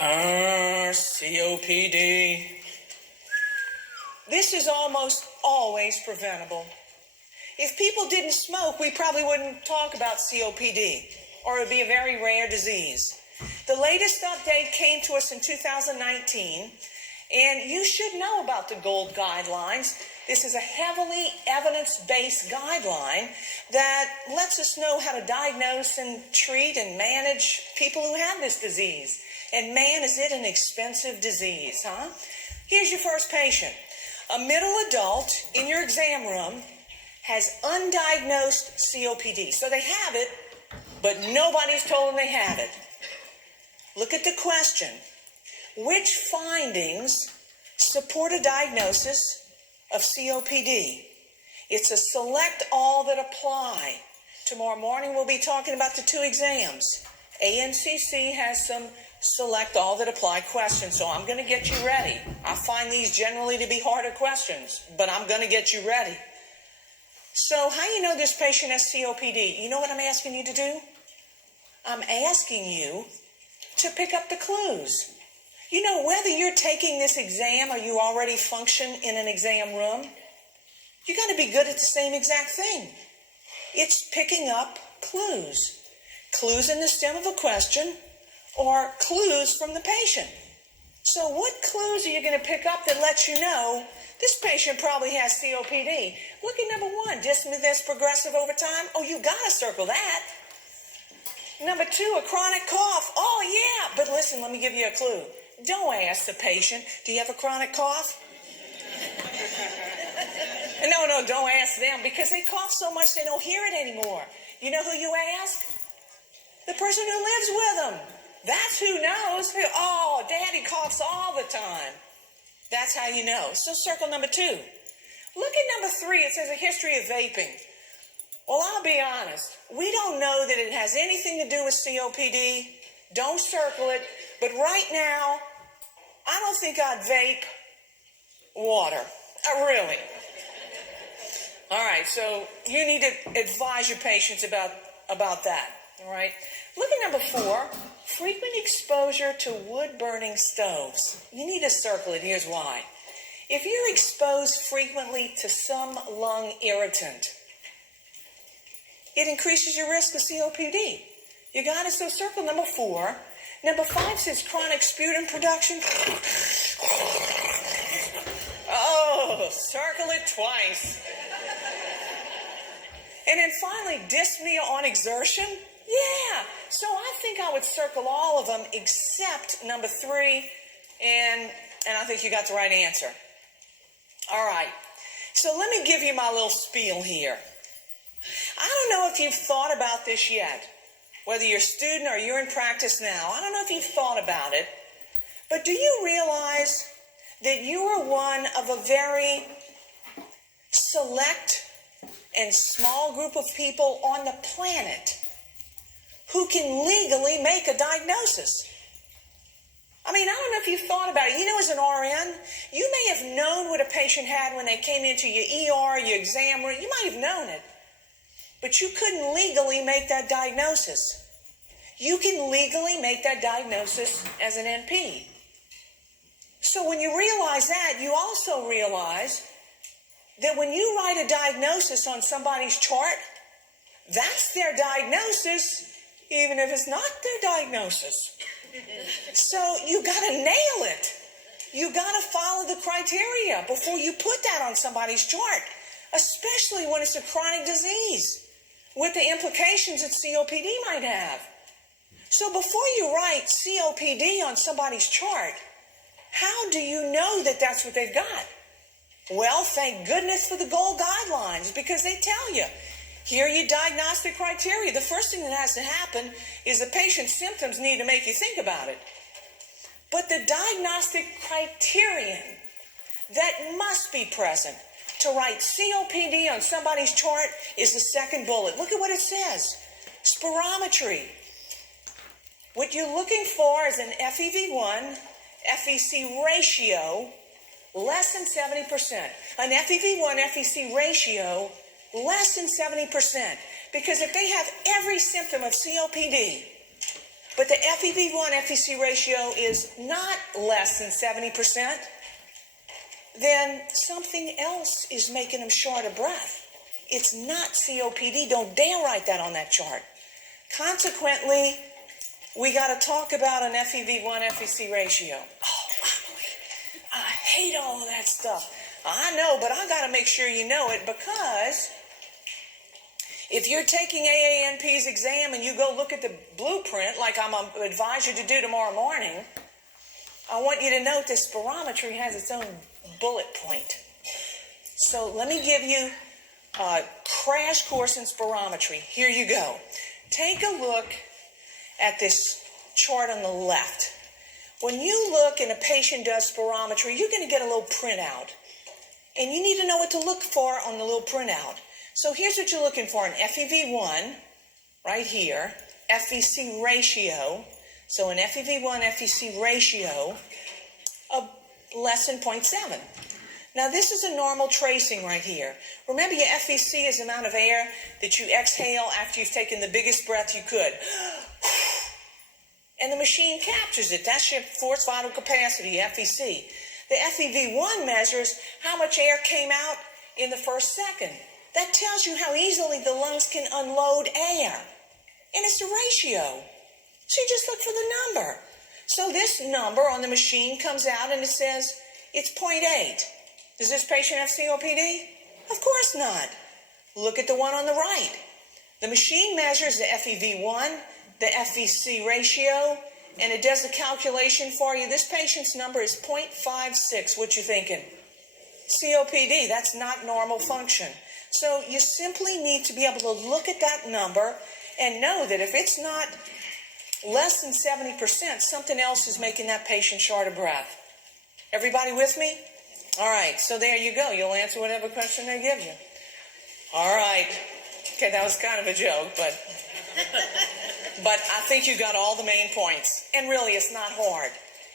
COPD. This is almost always preventable. If people didn't smoke, we probably wouldn't talk about COPD, or it would be a very rare disease. The latest update came to us in 2019, and you should know about the GOLD guidelines. This is a heavily evidence-based guideline that lets us know how to diagnose and treat and manage people who have this disease. And man, is it an expensive disease, huh? Here's your first patient. A middle adult in your exam room has undiagnosed COPD. So they have it, but nobody's told them they have it. Look at the question. Which findings support a diagnosis of COPD? It's a select all that apply. Tomorrow morning we'll be talking about the two exams. ANCC has some select all that apply questions, so I'm going to get you ready. I find these generally to be harder questions, but I'm going to get you ready. So how do you know this patient has COPD? You know what I'm asking you to do? I'm asking you to pick up the clues. You know, whether you're taking this exam or you already function in an exam room, you got to be good at the same exact thing. It's picking up clues. Clues in the stem of a question or clues from the patient. So what clues are you going to pick up that lets you know this patient probably has COPD? Look at number one, dyspnea progressive over time. Oh, you got to circle that. Number two, a chronic cough. Oh, yeah. But listen, let me give you a clue. Don't ask the patient, do you have a chronic cough? No, don't ask them because they cough so much they don't hear it anymore. You know who you ask? The person who lives with them. That's who knows. Oh, Daddy coughs all the time. That's how you know. So circle number two. Look at number three. It says a history of vaping. Well, I'll be honest. We don't know that it has anything to do with COPD. Don't circle it. But right now, I don't think I'd vape water. Really. All right, so you need to advise your patients about that. All right. Look at number four, frequent exposure to wood-burning stoves. You need to circle it. Here's why. If you're exposed frequently to some lung irritant, it increases your risk of COPD. You got it, so circle number four. Number five says chronic sputum production. Oh, circle it twice. And then finally, dyspnea on exertion. Yeah, so I think I would circle all of them except number three, and I think you got the right answer. All right, so let me give you my little spiel here. I don't know if you've thought about this yet, whether you're a student or you're in practice now. I don't know if you've thought about it, but do you realize that you are one of a very select and small group of people on the planet who can legally make a diagnosis? I mean, I don't know if you've thought about it. You know, as an RN, you may have known what a patient had when they came into your ER, your exam room. You might have known it, but you couldn't legally make that diagnosis. You can legally make that diagnosis as an NP. So when you realize that, you also realize that when you write a diagnosis on somebody's chart, that's their diagnosis, even if it's not their diagnosis. So you got to nail it. You got to follow the criteria before you put that on somebody's chart, especially when it's a chronic disease with the implications that COPD might have. So before you write COPD on somebody's chart, how do you know that that's what they've got? Well, thank goodness for the GOLD guidelines, because they tell you, here are your diagnostic criteria. The first thing that has to happen is the patient's symptoms need to make you think about it. But the diagnostic criterion that must be present to write COPD on somebody's chart is the second bullet. Look at what it says. Spirometry. What you're looking for is an FEV1, FEC ratio less than 70%. An FEV1, FEC ratio less than 70%. Because if they have every symptom of COPD, but the FEV1 FVC ratio is not less than 70%, then something else is making them short of breath. It's not COPD. Don't dare write that on that chart. Consequently, we got to talk about an FEV1 FVC ratio. Oh, Emily, I hate all of that stuff. I know, but I got to make sure you know it, because if you're taking AANP's exam and you go look at the blueprint, like I'm going to advise you to do tomorrow morning, I want you to note that spirometry has its own bullet point. So let me give you a crash course in spirometry. Here you go. Take a look at this chart on the left. When you look and a patient does spirometry, you're going to get a little printout. And you need to know what to look for on the little printout. So here's what you're looking for: an FEV1, right here, FVC ratio. So an FEV1 FVC ratio of less than 0.7. Now this is a normal tracing right here. Remember, your FVC is the amount of air that you exhale after you've taken the biggest breath you could. And the machine captures it. That's your forced vital capacity, FVC. The FEV1 measures how much air came out in the first second. That tells you how easily the lungs can unload air. And it's the ratio. So you just look for the number. So this number on the machine comes out and it says it's 0.8. Does this patient have COPD? Of course not. Look at the one on the right. The machine measures the FEV1, the FVC ratio, and it does the calculation for you. This patient's number is 0.56. What you thinking? COPD. That's not normal function. So you simply need to be able to look at that number and know that if it's not less than 70%, something else is making that patient short of breath. Everybody with me? All right, so there you go. You'll answer whatever question they give you. All right. Okay, that was kind of a joke, but I think you got all the main points. And really, it's not hard.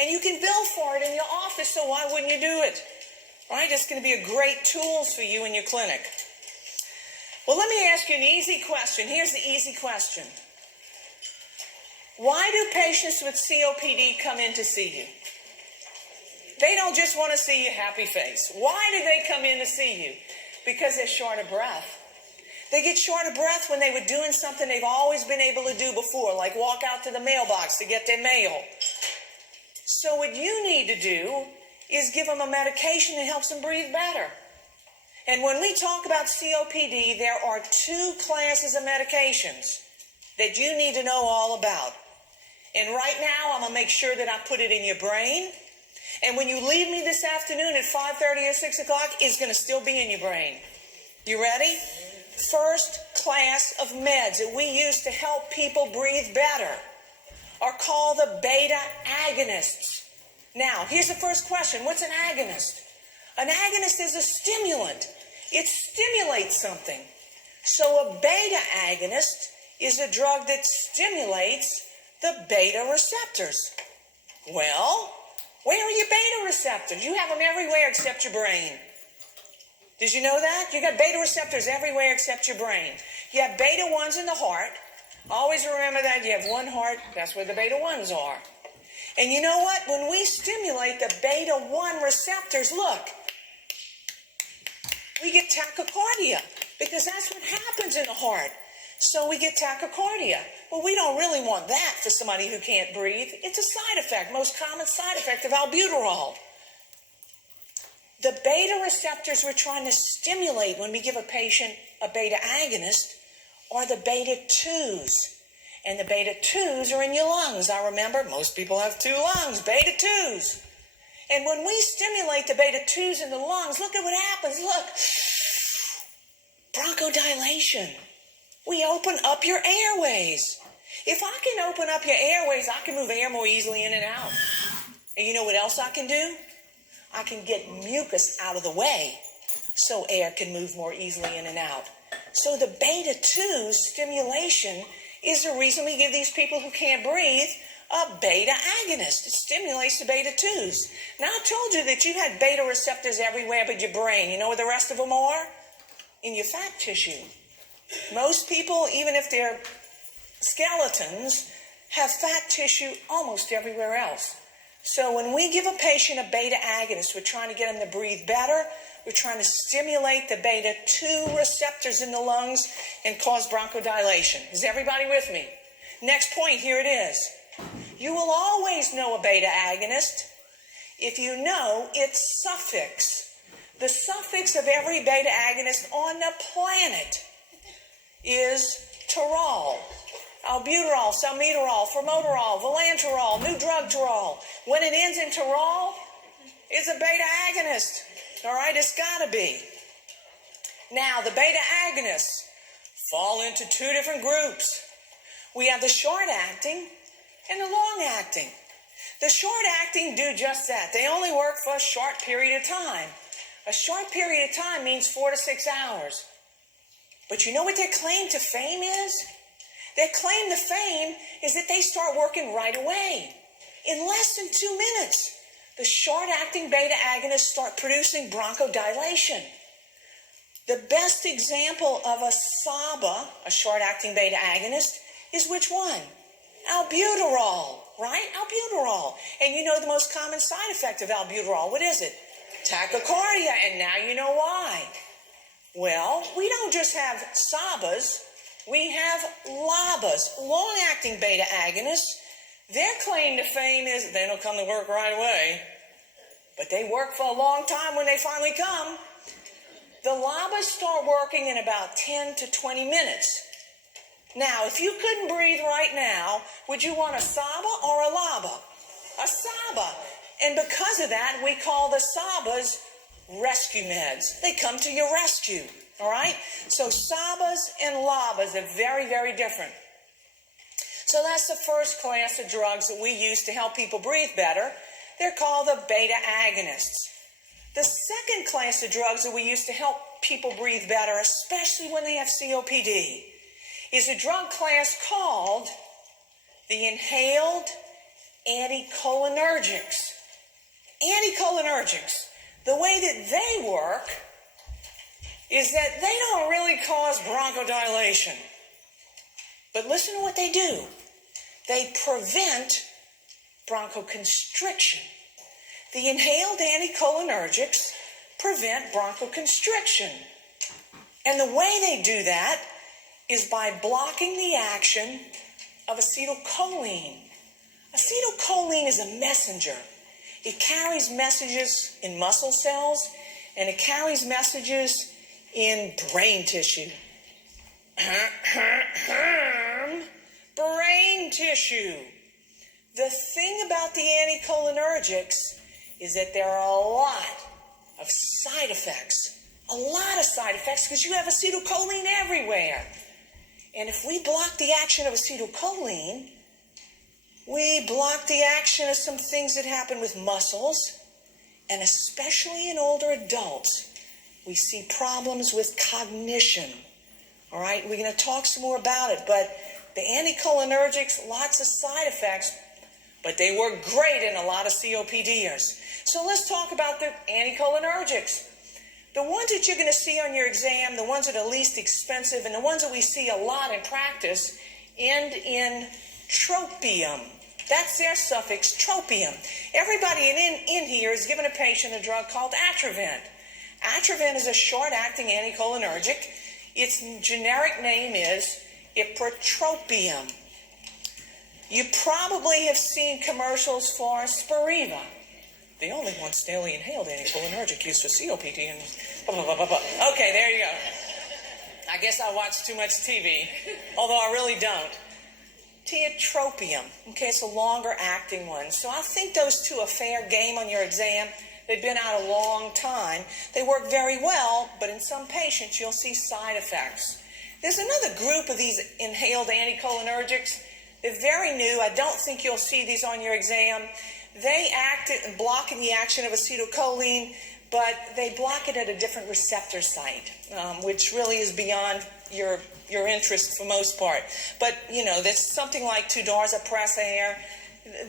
And you can bill for it in your office, so why wouldn't you do it? All right, it's going to be a great tool for you in your clinic. Well, let me ask you an easy question. Here's the easy question. Why do patients with COPD come in to see you? They don't just want to see your happy face. Why do they come in to see you? Because they're short of breath. They get short of breath when they were doing something they've always been able to do before, like walk out to the mailbox to get their mail. So what you need to do is give them a medication that helps them breathe better. And when we talk about COPD, there are two classes of medications that you need to know all about. And right now, I'm going to make sure that I put it in your brain. And when you leave me this afternoon at 5:30 or 6 o'clock, it's going to still be in your brain. You ready? First class of meds that we use to help people breathe better are called the beta agonists. Now, here's the first question. What's an agonist? An agonist is a stimulant. It stimulates something. So a beta agonist is a drug that stimulates the beta receptors. Well, where are your beta receptors? You have them everywhere except your brain. Did you know that? You got beta receptors everywhere except your brain. You have beta 1s in the heart. Always remember that. You have one heart. That's where the beta 1s are. And you know what? When we stimulate the beta 1 receptors, look, we get tachycardia because that's what happens in the heart. So we get tachycardia. Well, we don't really want that for somebody who can't breathe. It's a side effect, most common side effect of albuterol. The beta receptors we're trying to stimulate when we give a patient a beta agonist are the beta 2s. And the beta 2s are in your lungs. I remember most people have 2 lungs, beta 2s. And when we stimulate the beta 2s in the lungs, look at what happens. Look, bronchodilation. We open up your airways. If I can open up your airways, I can move air more easily in and out. And you know what else I can do? I can get mucus out of the way so air can move more easily in and out. So the beta 2 stimulation is the reason we give these people who can't breathe a beta agonist. It stimulates the beta 2s. Now, I told you that you had beta receptors everywhere but your brain. You know where the rest of them are? In your fat tissue. Most people, even if they're skeletons, have fat tissue almost everywhere else. So when we give a patient a beta agonist, we're trying to get them to breathe better. We're trying to stimulate the beta 2 receptors in the lungs and cause bronchodilation. Is everybody with me? Next point, here it is. You will always know a beta agonist if you know its suffix. The suffix of every beta agonist on the planet is terol. Albuterol, salmeterol, formoterol, vilanterol, new drug terol. When it ends in terol, it's a beta agonist. All right, it's got to be. Now, the beta agonists fall into 2 different groups. We have the short-acting and the long-acting. The short-acting do just that. They only work for a short period of time. A short period of time means 4 to 6 hours. But you know what their claim to fame is? Their claim to fame is that they start working right away. In less than 2 minutes, the short-acting beta agonists start producing bronchodilation. The best example of a SABA, a short-acting beta agonist, is which one? Albuterol, right? Albuterol. And you know the most common side effect of albuterol. What is it? Tachycardia. And now you know why. Well, we don't just have SABAs. We have LABAs, long-acting beta agonists. Their claim to fame is they don't come to work right away, but they work for a long time when they finally come. The LABAs start working in about 10 to 20 minutes. Now, if you couldn't breathe right now, would you want a SABA or a LABA? A SABA. And because of that, we call the SABAs rescue meds. They come to your rescue, all right? So SABAs and LABAs are very, very different. So that's the first class of drugs that we use to help people breathe better. They're called the beta agonists. The second class of drugs that we use to help people breathe better, especially when they have COPD, is a drug class called the inhaled anticholinergics. Anticholinergics, the way that they work is that they don't really cause bronchodilation. But listen to what they do. They prevent bronchoconstriction. The inhaled anticholinergics prevent bronchoconstriction. And the way they do that is by blocking the action of acetylcholine. Acetylcholine is a messenger. It carries messages in muscle cells, and it carries messages in brain tissue. Brain tissue. The thing about the anticholinergics is that there are a lot of side effects. A lot of side effects because you have acetylcholine everywhere. And if we block the action of acetylcholine, we block the action of some things that happen with muscles, and especially in older adults, we see problems with cognition. All right, we're going to talk some more about it, but the anticholinergics, lots of side effects, but they work great in a lot of COPDers. So let's talk about the anticholinergics. The ones that you're going to see on your exam, the ones that are least expensive, and the ones that we see a lot in practice, end in tropium. That's their suffix, tropium. Everybody in here is given a patient a drug called Atrovent. Atrovent is a short-acting anticholinergic. Its generic name is ipratropium. You probably have seen commercials for Spiriva, the only once daily inhaled anticholinergic used for COPD and blah, blah, blah, blah, blah. Okay, there you go. I guess I watch too much TV, although I really don't. Tiotropium. Okay, it's a longer acting one. So I think those two are fair game on your exam. They've been out a long time. They work very well, but in some patients you'll see side effects. There's another group of these inhaled anticholinergics. They're very new. I don't think you'll see these on your exam. They act in blocking the action of acetylcholine, but they block it at a different receptor site, which really is beyond your interest for most part. But, you know, there's something like 2 Pressair.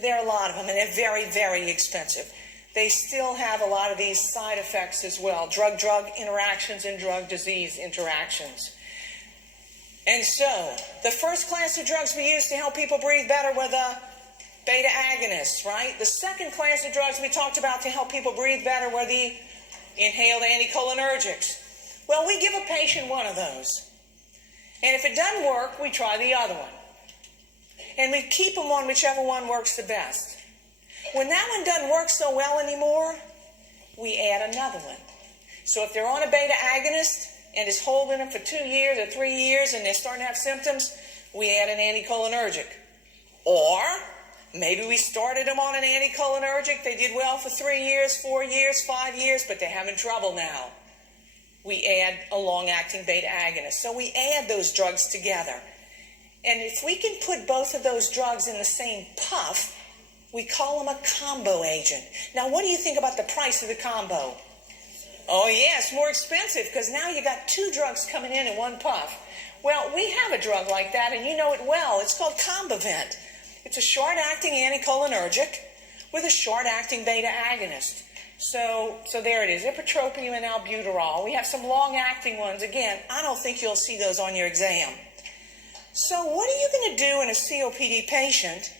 There are a lot of them, and they're very, very expensive. They still have a lot of these side effects as well, drug-drug interactions and drug-disease interactions. And so, the first class of drugs we used to help people breathe better were the beta agonists, right? The second class of drugs we talked about to help people breathe better were the inhaled anticholinergics. Well, we give a patient one of those. And if it doesn't work, we try the other one. And we keep them on whichever one works the best. When that one doesn't work so well anymore, we add another one. So if they're on a beta agonist and it's holding them for 2 years or 3 years and they're starting to have symptoms, we add an anticholinergic. Or maybe we started them on an anticholinergic, they did well for 3 years, 4 years, 5 years, but they're having trouble now. We add a long-acting beta agonist. So we add those drugs together. And if we can put both of those drugs in the same puff, we call them a combo agent. Now, what do you think about the price of the combo? Oh, yeah, it's more expensive because now you got 2 drugs coming in one puff. Well, we have a drug like that, and you know it well. It's called Combivent. It's a short-acting anticholinergic with a short-acting beta agonist. So there it is, ipratropium and albuterol. We have some long-acting ones. Again, I don't think you'll see those on your exam. So what are you going to do in a COPD patient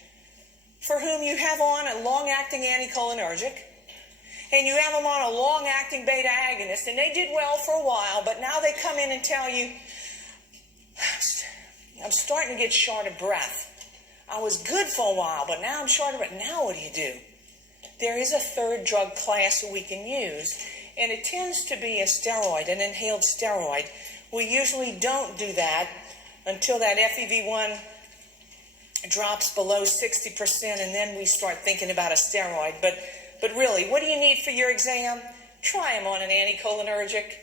for whom you have on a long-acting anticholinergic and you have them on a long-acting beta agonist, and they did well for a while, but now they come in and tell you, I'm starting to get short of breath. I was good for a while, but now I'm short of breath. Now what do? There is a third drug class that we can use, and it tends to be a steroid, an inhaled steroid. We usually don't do that until that FEV1 drops below 60%, and then we start thinking about a steroid. But really, what do you need for your exam? Try them on an anticholinergic.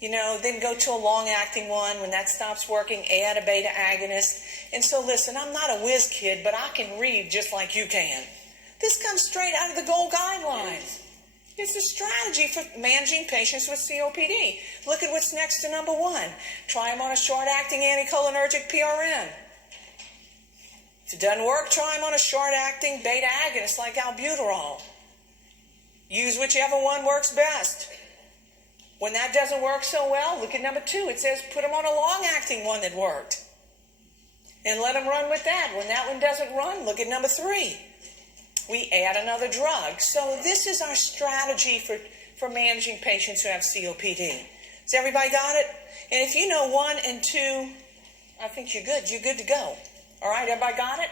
Then go to a long-acting one. When that stops working, add a beta agonist. And so listen, I'm not a whiz kid, but I can read just like you can. This comes straight out of the GOLD guidelines. It's a strategy for managing patients with COPD. Look at what's next to number 1. Try them on a short-acting anticholinergic PRN. If it doesn't work, try them on a short-acting beta agonist like albuterol. Use whichever one works best. When that doesn't work so well, look at number 2. It says put them on a long-acting one that worked. And let them run with that. When that one doesn't run, look at number 3. We add another drug. So this is our strategy for managing patients who have COPD. Has everybody got it? And if you know 1 and 2, I think you're good. You're good to go. All right, everybody got it?